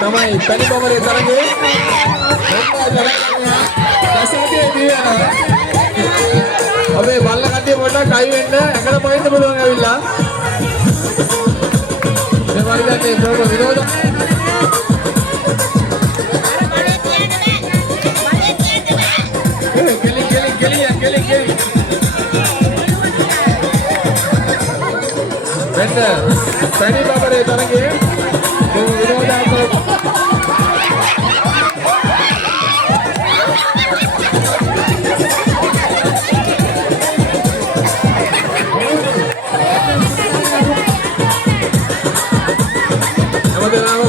තමයි පැණි බවරේ තරගේ අපේ බල්ල කට්ටිය පොඩ්ඩක් අයි වෙන්න ඇඟට පයින්න පුළුවන් ඇවිල්ලා මේ වරිදන්නේ ප්‍රෝග විනෝද කෙලි වෙන්න පැණි බවරේ තරගේ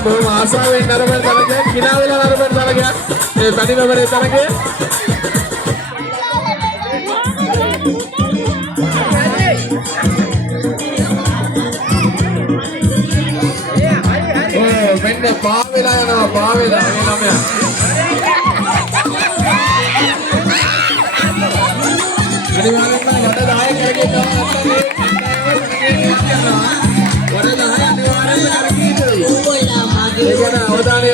බොහොම ආසාවෙන් නරඹන තරගයක් කිනා වෙලා නරඹන තරගයක් මේ පැණි බබරේ තරගය මෙන්න පාවෙලා යනවා පාවෙලා මේ ළමයා අනිවාර්යෙන්ම වඩ 10 කරගේ ගමන් වඩ 10 අනිවාර්යෙන්ම කරකීද ඒකන අවධානය